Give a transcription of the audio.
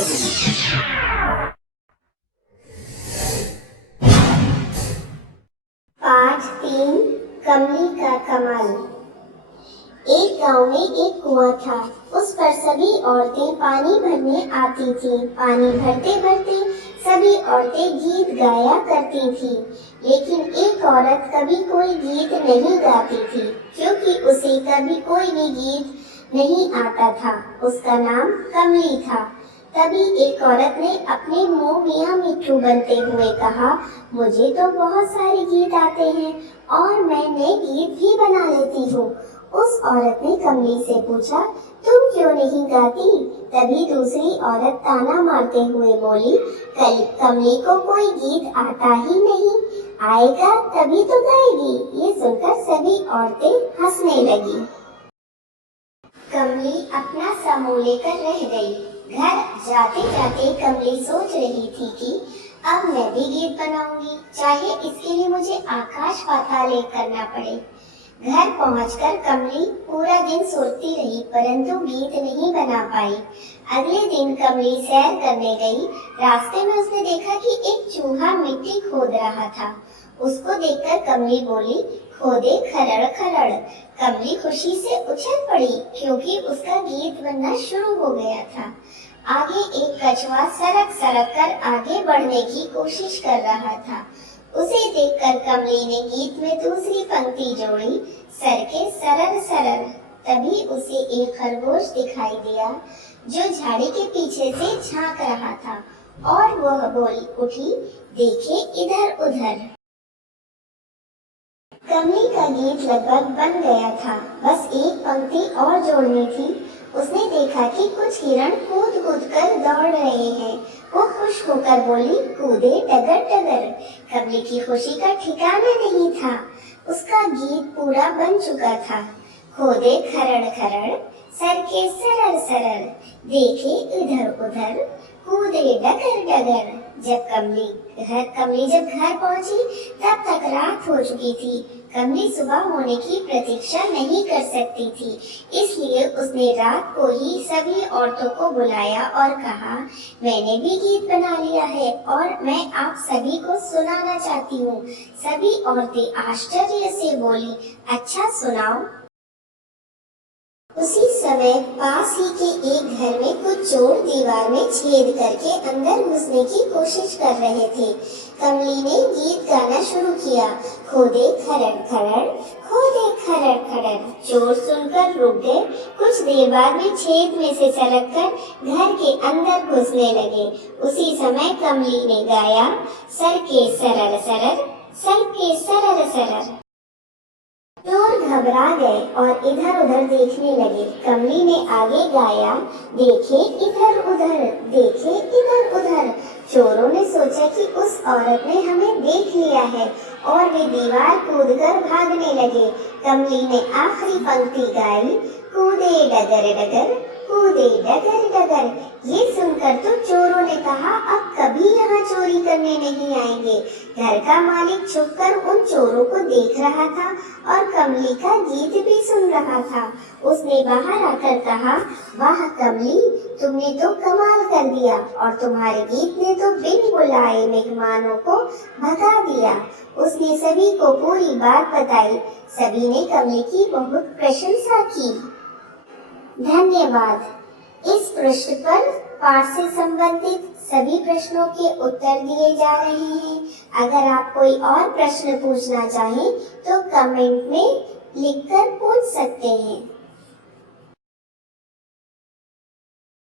पाठ 3 कमली का कमाल। एक गांव में एक कुआं था। उस पर सभी औरतें पानी भरने आती थीं। पानी भरते भरते सभी औरतें गीत गाया करती थीं, लेकिन एक औरत कभी कोई गीत नहीं गाती थी, क्योंकि उसे कभी कोई भी गीत नहीं आता था। उसका नाम कमली था। तभी एक औरत ने अपने मुंह मियाँ मिट्ठू बनते हुए कहा, मुझे तो बहुत सारे गीत आते हैं और मैं नए गीत भी बना लेती हूँ। उस औरत ने कमली से पूछा, तुम क्यों नहीं गाती? तभी दूसरी औरत ताना मारते हुए बोली, कमली को कोई गीत आता ही नहीं, आएगा तभी तो गाएगी। ये सुनकर सभी औरतें हंसने लगी। कमली अपना समूह लेकर रह गई। घर जाते जाते कमली सोच रही थी कि अब मैं भी गीत बनाऊंगी, चाहे इसके लिए मुझे आकाश पाताल एक करना पड़े। घर पहुंचकर कमली पूरा दिन सोचती रही, परंतु गीत नहीं बना पाई। अगले दिन कमली सैर करने गई। रास्ते में उसने देखा कि एक चूहा मिट्टी खोद रहा था। उसको देखकर कमली बोली, खोदे खरड़ खरड़। कमली खुशी से उछल पड़ी, क्योंकि उसका गीत बनना शुरू हो गया था। आगे एक कछुआ सरक सरक कर आगे बढ़ने की कोशिश कर रहा था। उसे देखकर कमली ने गीत में दूसरी पंक्ति जोड़ी, सर के सरर सरर। तभी उसे एक खरगोश दिखाई दिया, जो झाड़ी के पीछे से झांक रहा था, और वह बोल उठी, देखे इधर उधर। कमली का गीत लगभग बन गया था, बस एक पंक्ति और जोड़नी थी। उसने देखा कि कुछ हिरण कूद कूद कर दौड़ रहे हैं। वो खुश होकर बोली, कूदे डगर डगर। कमली की खुशी का ठिकाना नहीं था। उसका गीत पूरा बन चुका था। खोदे खरड़ खरड़, सर के सरर सरर, देखे इधर उधर, कूदे डगर डगर। जब कमली जब घर पहुंची, तब तक रात हो चुकी थी। कमली सुबह होने की प्रतीक्षा नहीं कर सकती थी, इसलिए उसने रात को ही सभी औरतों को बुलाया और कहा, मैंने भी गीत बना लिया है और मैं आप सभी को सुनाना चाहती हूँ। सभी औरतें आश्चर्य से बोली, अच्छा सुनाओ। उसी समय पास ही के एक घर में कुछ चोर दीवार में छेद करके अंदर घुसने की कोशिश कर रहे थे। कमली ने गीत गाना शुरू किया, खोदे खरड़ खरड़, खोदे खरड़ खरड़। चोर सुनकर रुक गए। कुछ देर बाद में छेद में से सरककर घर के अंदर घुसने लगे। उसी समय कमली ने गाया, सर के सरर सरर, सर के सरर सरर। चोर घबरा गए और इधर उधर देखने लगे। कमली ने आगे गाया, देखे इधर उधर, देखे इधर उधर। चोरों ने सोचा कि उस औरत ने हमें देख लिया है और वे दीवार कूदकर भागने लगे। कमली ने आखिरी पंक्ति गाई, कूदे डगर डगर, कूदे डगर डगर। ये सुनकर तो चोरों ने कहा, अब कभी यहाँ चोरी करने नहीं आएंगे। घर का मालिक छुपकर उन चोरों को देख रहा था और कमली का गीत भी सुन रहा था। उसने बाहर आकर कहा, वाह कमली, तुमने तो कमाल कर दिया और तुम्हारे गीत ने तो बिन बुलाए मेहमानों को भगा दिया। उसने सभी को पूरी बात बताई। सभी ने कमली की बहुत प्रशंसा की। धन्यवाद। इस पृष्ठ पर पाठ से संबंधित सभी प्रश्नों के उत्तर दिए जा रहे हैं। अगर आप कोई और प्रश्न पूछना चाहें तो कमेंट में लिखकर पूछ सकते हैं।